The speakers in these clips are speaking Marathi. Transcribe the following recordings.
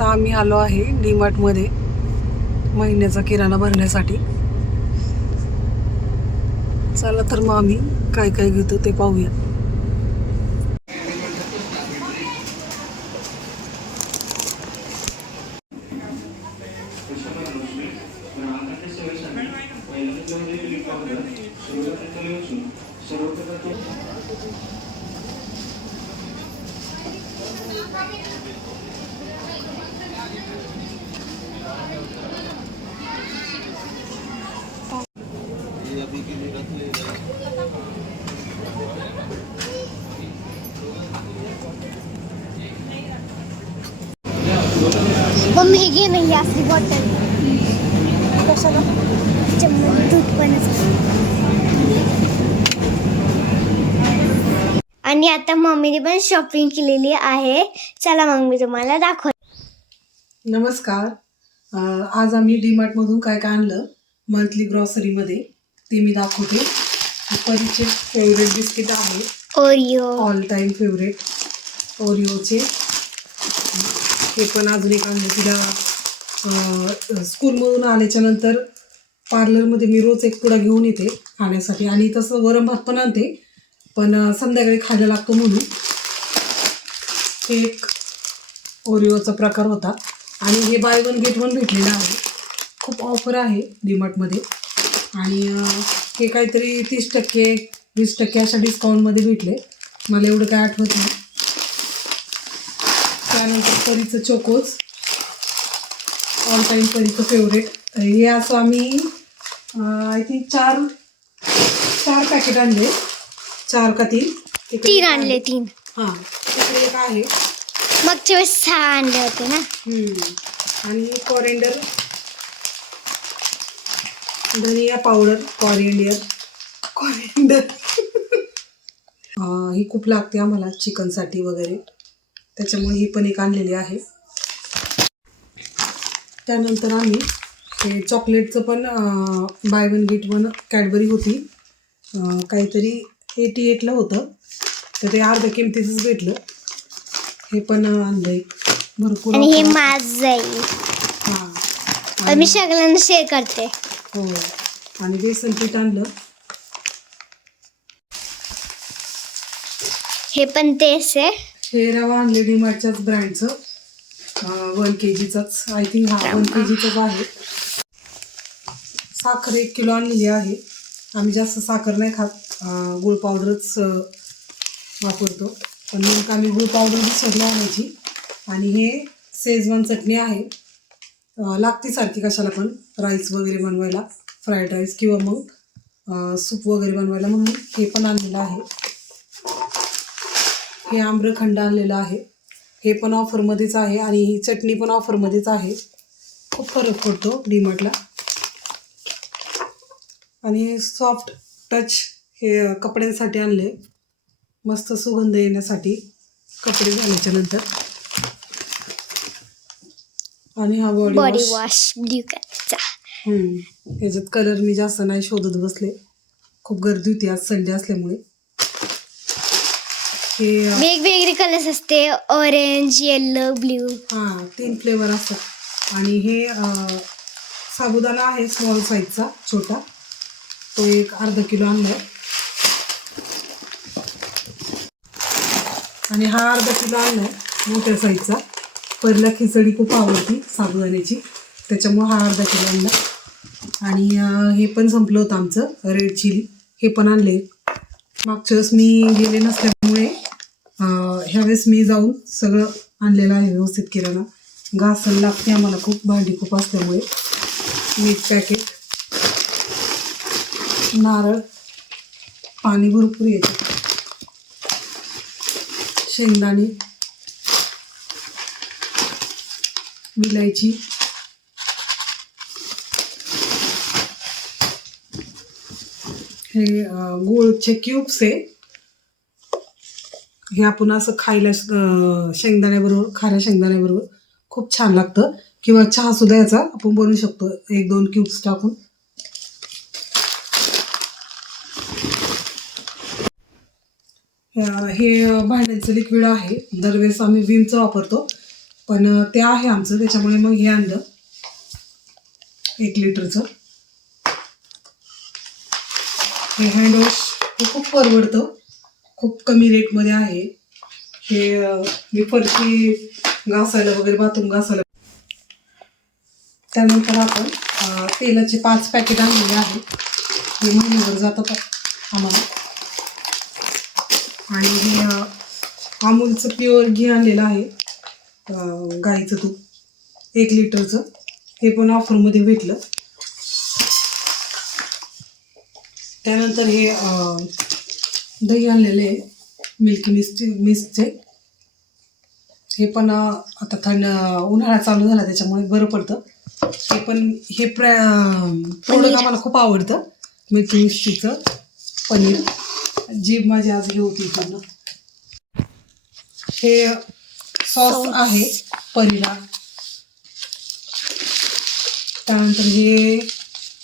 आता आम्ही आलो आहे डीमार्ट मध्ये महिन्याचा किराणा भरण्यासाठी. चला तर मग आम्ही काय काय घेतो ते पाहूया. मम्मी हे घे नाही असली बॉटल कशाला दूध पण आणि आता मम्मीने पण शॉपिंग केलेली आहे. चला मग मी तुम्हाला दाखव. नमस्कार. आज आम्ही डीमार्ट मधून काय काय आणलं मंथली ग्रॉसरी मध्ये ते मी दाखवते. परीचे फेवरेट बिस्किट आहे ओरिओ, ऑल टाइम फेवरेट ओरिओचे. हे पण अजून एक आणले तिला स्कूलमधून आल्याच्या नंतर पार्लरमध्ये मी रोज एक पुडा घेऊन येते खाण्यासाठी. आणि तसं वरण भात पण आणते, पण संध्याकाळी खायला लागतो म्हणून हे एक ओरिओचा प्रकार होता. आणि हे बाय वन गेट वन भेटलेलं आहे. खूप ऑफर आहे डीमार्टमध्ये. आणि हे काहीतरी 30% 20% अशा डिस्काउंटमध्ये भेटले. मला एवढं काय आठवत नाही. त्यानंतर परीचं चोकोज, ऑल टाईम परीचं फेवरेट. हे असं आम्ही आय थिंक चार पॅकेट आणले. 4 का 3? 3 आणले. 3 हां, तिकडे एक आहे. मागच्या वेळेस 6 आणले होते ना. आणि कॉरिएंडर धनिया पावडर, कॉरिएंडर ही खूप लागते आम्हाला चिकनसाठी वगैरे, त्याच्यामुळे ही पण एक आणलेली आहे. त्यानंतर आम्ही हे चॉकलेटचं पण by one get one Cadbury होती. काहीतरी 88ला होतं, तर ते अर्ध्या किमतीचंच भेटलं. हे पण आणलंय भरपूर. आणि हे माझं आहे. हां, मी सगळ्यांना शेअर करते. हो. आणि बेसन पीठ आणलं. हे पण तेच आहे. हे रवा आणले डीमार्टच्याच ब्रँडचं, 1 kgचाच आय थिंक. 1 kgचाच आहे. साखर 1 किलो आणलेली आहे. आम्ही जास्त साखर नाही खात, गुळ पावडरच वापरतो. पण मग आम्ही गुळ पावडर विसरली आणायची. आणि हे शेजवान चटणी आहे. लागते सारखी कशाला पण, राईस वगैरे बनवायला, फ्राईड राईस किंवा मग सूप वगैरे बनवायला, म्हणून हे पण आणलेलं आहे. हे आम्रखंड आणलेलं आहे. हे पण ऑफरमध्येच आहे आणि ही चटणी पण ऑफरमध्येच आहे. खूप फरक पडतो डीमार्टला. आणि सॉफ्ट टच हे कपड्यांसाठी आणले, मस्त सुगंध येण्यासाठी कपडे झाल्याच्या नंतर. आणि हा बॉडी वॉश ब्ल्यू कलरचा. ह्याच्यात कलर मी जास्त नाही शोधत बसले, खूप गर्दी होती आज संडे असल्यामुळे. हे वेगवेगळे कलर्स असते, ऑरेंज, येलो, ब्ल्यू. 3 फ्लेवर असतात. आणि हे साबुदाणा आहे स्मॉल साईजचा छोटा, तो एक अर्धा किलो आणलाय. आणि हा अर्धा किलो आणलाय मोठ्या साईजचा. पहिला खिचडी खूप आवडती साबुदाण्याची, त्याच्यामुळे हा अर्धा किलो आणला. आणि हे पण संपलं होतं आमचं रेड चिली, हे पण आणले. मागच्या वेळेस मी गेले नसल्यामुळे ह्यावेळेस मी जाऊन सगळं आणलेलं आहे व्यवस्थित किराणा. घासन लागते आम्हाला खूप, भांडी खूप असल्यामुळे. मीठ पॅकेट, नारळ, पाणी भरपूर येते, शेंगदाणे, विलायची, हे गुळचे क्यूब्स आहे. हे आपण असं खायला शेंगदाण्याबरोबर, खाऱ्या शेंगदाण्याबरोबर खूप छान लागतं. किंवा चहा सुद्धा याचा आपण बनवू शकतो 1-2 क्यूब्स टाकून. हे भांड्यांचं लिक्विड आहे. दरवेळेस आम्ही विमचं वापरतो, पण ते आहे आमचं, त्याच्यामुळे मग हे आणलं 1 लिटरचं. हे हँडवॉश हे खूप परवडतं, खूप कमी रेटमध्ये आहे. हे मी फरशी घासायला वगैरे, बाथरूम घासायला. त्यानंतर आपण तेलाचे 5 पॅकेट आणलेले आहेत. हे महिन्याभर जातात आम्हाला. आणि हे अमूलचं प्युअर घी आणलेलं आहे, गाईचं तूप 1 लिटरचं. हे पण ऑफरमध्ये भेटलं. त्यानंतर हे दही आणलेले आहे मिल्की मिस्टचे. हे पण आता उन्हाळा चालू झाला त्याच्यामुळे बरं पडतं. हे प्रोडक्ट आम्हाला खूप आवडतं, मिल्की मिस्टचं पनीर. जीभ माझी आज हे होती पूर्ण. हे सॉस आहे पनीरला. त्यानंतर हे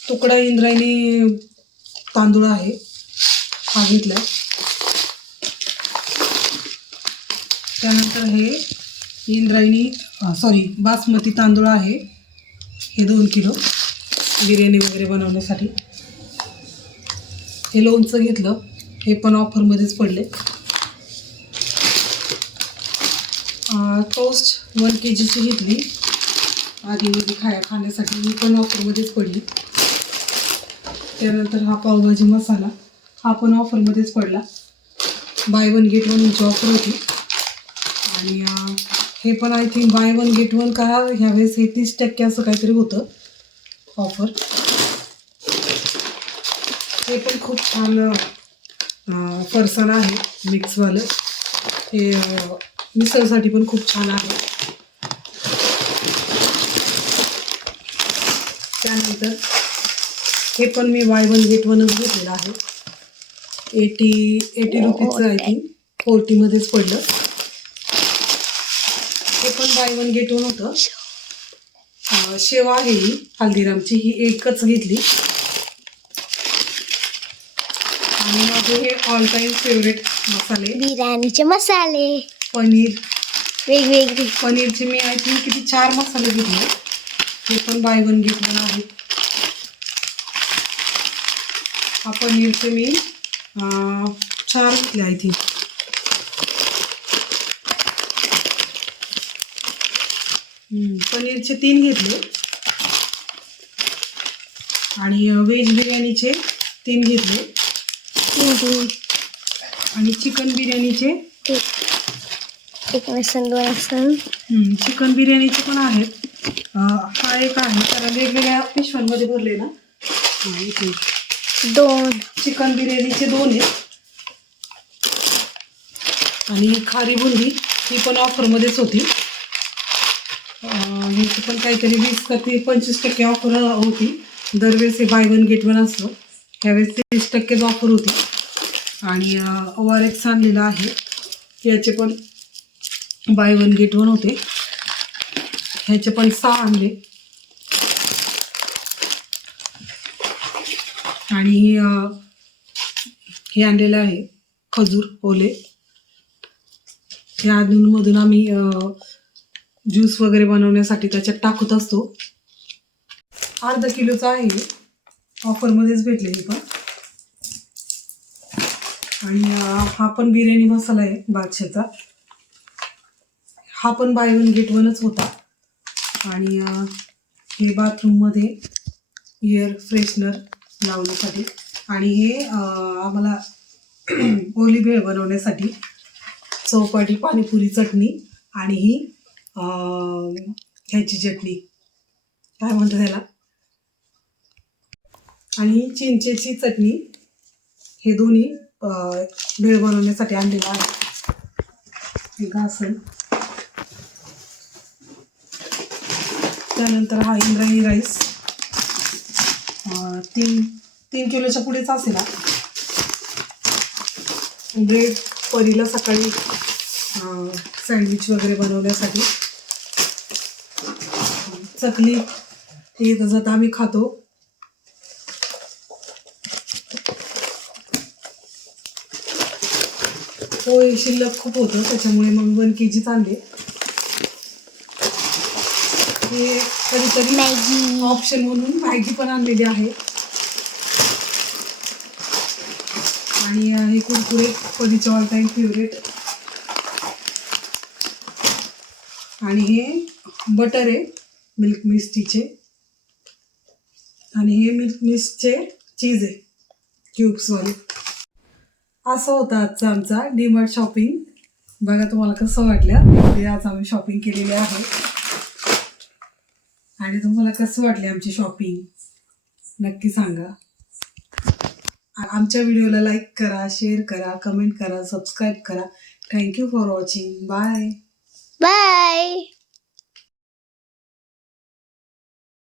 तुकडा इंद्रायणी तांदूळ आहे, हा घेतलाय. त्यानंतर हे बासमती तांदूळ आहे, हे 2 किलो बिर्याणी वगैरे बनवण्यासाठी. हे लोणचं घेतलं, हे पण ऑफरमध्येच पडले. टोस्ट 1 kgची घेतली आधीमध्ये खाण्यासाठी, ही पण ऑफरमध्येच पडली. त्यानंतर हा पावभाजी मसाला, हा पण ऑफरमध्येच पडला. बाय 1 गेट 1ची ऑफर होती. आणि हे पण आय थिंक बाय 1 गेट 1 का ह्यावेळेस हे 30% असं काहीतरी होतं ऑफर. हे पण खूप छान फरसाण आहे मिक्सवालं. हे मिसळसाठी पण खूप छान आहे. त्यानंतर हे पण मी बाय 1 गेट 1च घेतलेलं आहे. 80 रुपीजचं आय थिंक 40मध्येच पडलं. हे पण बाय 1 गेट 1 होतं. शेव आहे ही हल्दीरामची, ही एकच घेतली. आणि माझे हे ऑल टाईम फेवरेट मसाले, बिर्याणीचे मसाले, पनीर वेगवेगळे पनीरचे मी आय थिंक किती 4 मसाले घेतले. हे पण बाय 1 गेट 1 आहे. हा पनीरचे मी 4 घेतले आय थिंक. पनीरचे 3 घेतले. आणि व्हेज बिर्याणीचे 3 घेतले. आणि चिकन बिर्याणीचे एक नसन 2 नसन. चिकन बिर्याणीचे पण आहेत. हा एक आहे, तर वेगवेगळ्या पिशव्यांमध्ये भरले ना. इथे 2 चिकन बिर्याणीचे 2 आहेत. आणि खारी बुंदी ही पण ऑफरमध्येच होती. ह्याची पण काहीतरी 20 ते 25% ऑफर होती. दरवेळेस हे बाय 1 गेट 1 असतं, त्यावेळेस 30% ऑफर होती. आणि ORX आणलेला आहे, याचे पण बाय 1 गेट 1 होते. ह्याचे पण 6 आणले. आणि हे आणलेलं आहे खजूर ओले. हे अधूनमधून आम्ही ज्यूस वगैरे बनवण्यासाठी त्याच्यात टाकत असतो. अर्धा किलोचा आहे, ऑफरमध्येच भेटले हे पण. आणि हा पण बिर्याणी मसाला आहे बादशाहचा, हा पण बाय 1 गेट 1च होता. आणि हे बाथरूममध्ये एअर फ्रेशनर लावण्यासाठी. आणि हे आम्हाला ओली भेळ बनवण्यासाठी चौपाटी पाणीपुरी चटणी. आणि ही ह्याची चटणी काय म्हणतात त्याला, आणि ही चिंचेची चटणी. हे दोन्ही भेळ बनवण्यासाठी आणलेलं आहे. हे घासन. त्यानंतर हा इंद्रायणी राईस 3 किलोच्या पुढेच असेल. ब्रेड परीला सकाळी सँडविच वगैरे बनवण्यासाठी. चकली येत जात आम्ही खातो. पोहे शिल्लक खूप होतं, त्याच्यामुळे मग 1 kg आणले. हे कधीतरी मॅगी ऑप्शन म्हणून मॅगी पण आणलेली आहे. आणि हे कुरकुरे कधीचे ऑल टाईम फेवरेट. आणि हे बटर आहे मिल्क मिस्टीचे. आणि हे मिल्क मिस्टचे चीज आहे क्यूब्सवाले. असं होतं आजचा आमचा डीमार्ट शॉपिंग. बघा तुम्हाला कसं वाटलं. ते आज आम्ही शॉपिंग केलेली आहे. आणि तुम्हाला कसं वाटले आमची शॉपिंग नक्की सांगा. आमच्या व्हिडिओला लाईक करा, शेअर करा, कमेंट करा, सबस्क्राईब करा. Thank you for watching. Bye. Bye.